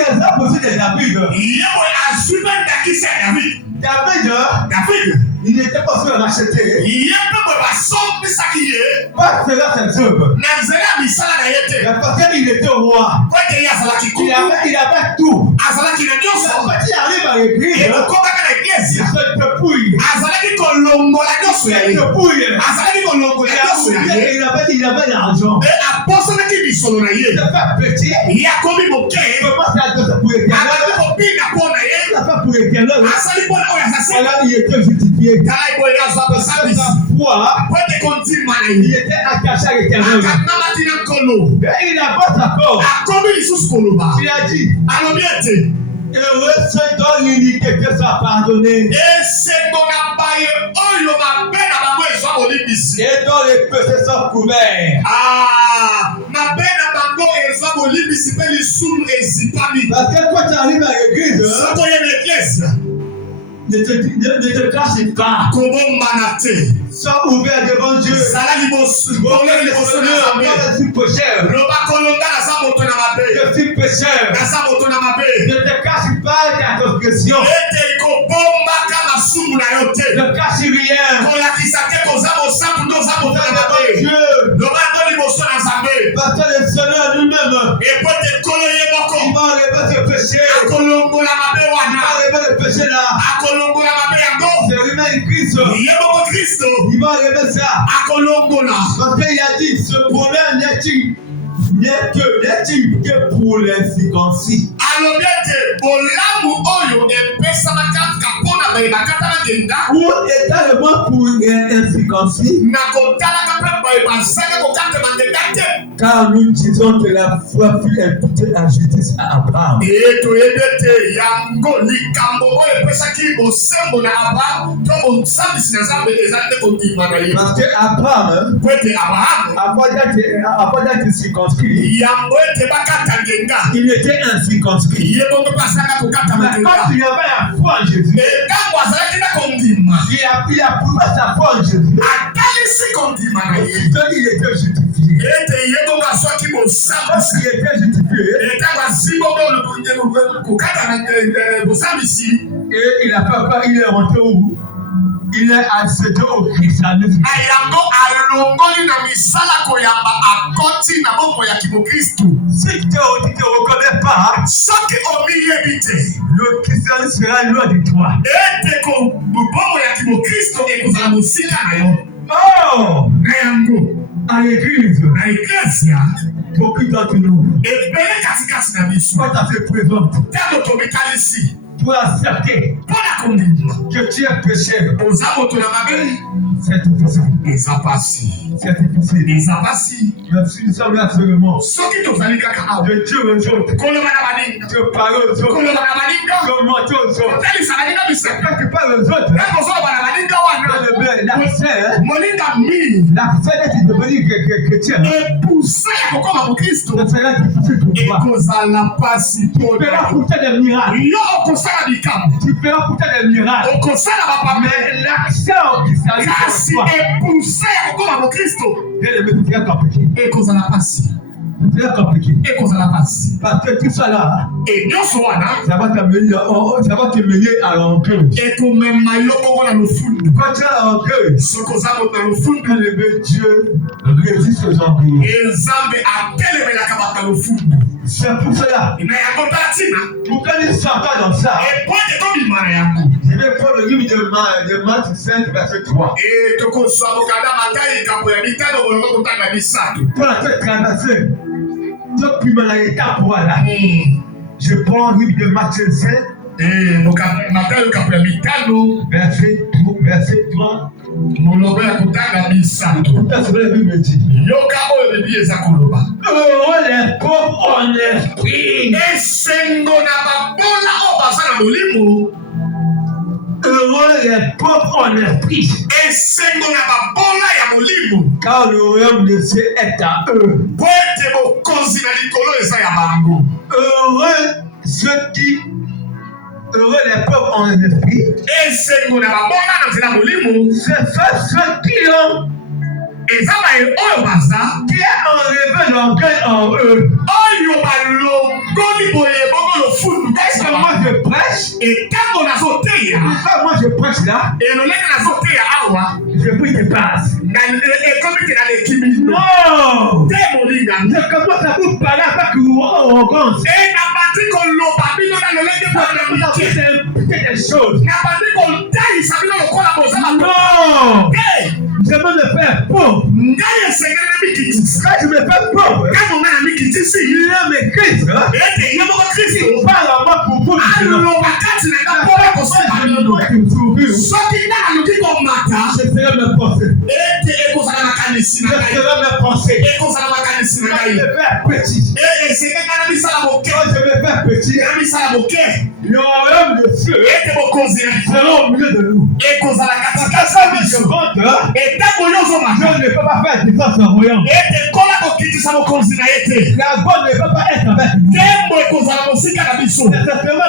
exemple aussi de David. David, il n'était pas sûr de racheter. Pas cela ses œuvres. Parce qu'il était roi. Il avait tout. Quand il arrive à l'église, il se dépouille. Il avait l'argent. Il se fait petit. Il commence à se pour l'éternel. Alors il était justifié. Foi, il était attaché à l'éternel. Et il n'a pas d'accord. Il a dit, heureux ceux dont l'iniquité soit pardonnée. Et dont les péchés sont couverts. Parce que quand tu arrives à l'église, ne te cache pas. Sois ouvert devant Dieu. Je suis pécheur. Je suis pécheur. Ne te cache pas ta transgression. Ne cache rien. Dieu. Parce que le Seigneur lui-même, il va enlever ce péché. Il va enlever le péché là. C'est lui-même Christ. Il va enlever ça. Parce qu'il a dit, ce bonheur n'est-il que pour les circoncis. Ou également pour les incirconcis. Car nous disons que la foi fut imputée à justice à Abraham. Parce que Abraham, avant d'être circonscrit, il était incirconscrit. Mais quand il avait la foi en Jésus, il a prouvé sa foi en Jésus. Il était justifié. Parce qu'il était justifié. Et il n'a pas peur, il est rentré où? Il est accédé au christianisme. Si tu ne te reconnais pas, le christianisme sera loin de toi. Oh! À l'église, beaucoup d'entre nous, quand tu te présentes, pour accepter que tu es pécheur, c'est difficile. C'est difficile. Mais si nous sommes là seulement, de Dieu aux autres, de parler aux autres, de mentir aux autres, quand tu parles aux autres, l'accès d'être devenu chrétien, ça sera difficile pour toi. Tu feras pourtant des miracles. Tu feras pourtant des miracles. Mais l'accès au christianisme pour toi, c'est compliqué. C'est compliqué. Parce que tout ça là, ça va te mener à l'orgueil. Quand tu as l'orgueil, Dieu résiste aux orgueilleux. C'est pour cela. Pourquoi nous sommes pas dans ça? Je vais prendre le livre de Matthieu 5, verset 3. Pour la tête traversée, depuis mon état pour là. Je prends le livre de Matthieu 5, verset 3. Heureux les pauvres en esprit. Heureux les pauvres en esprit. Car le royaume de Dieu est à eux. Heureux les pauvres en esprit. C'est ceux qui ont eza oyo baza qui est enlevé l'orgueil en eux. oyo balongoli boye bongo lofundu. Est-ce que moi je prêche? Etango nazoteya Quand moi je prêche là, elolenge nazoteya awa je prie de passe. ekomi te na lekimi Non! te molinga Je commence à vous parler avec arrogance. na bandi koloba bino na lolenge Vous avez imputé des choses. na bandi kotalisa bino lokola boza Non! Je veux me faire pauvre. ngai esengeli mikitisi Quand je me fais pauvre, ntango ngai na mikitisi il est mes Christ. ete ye moko kristo Parle à moi pour vous. aloba kati na nga mpona kosenga bino soki nga naluki komata Je serai mes pensées. ete ekozala makanisi na Je ngai serai mes pensées. ekozala makanisi na Quand je ngai me fais petit, esengeka na misala moke quand je me fais petit, na misala moke le royaume de Dieu ete bokonzi ya likolo sera au milieu de nous. ekozala Parce katikati que ya quand je biso rentre, etango yo je ozomata ne peux pas faire différence en royaume. ete kola kokitisa mokonzi na ye te La bonne ne peut pas être avec nous. tembo ekozala mosika na biso C'est simplement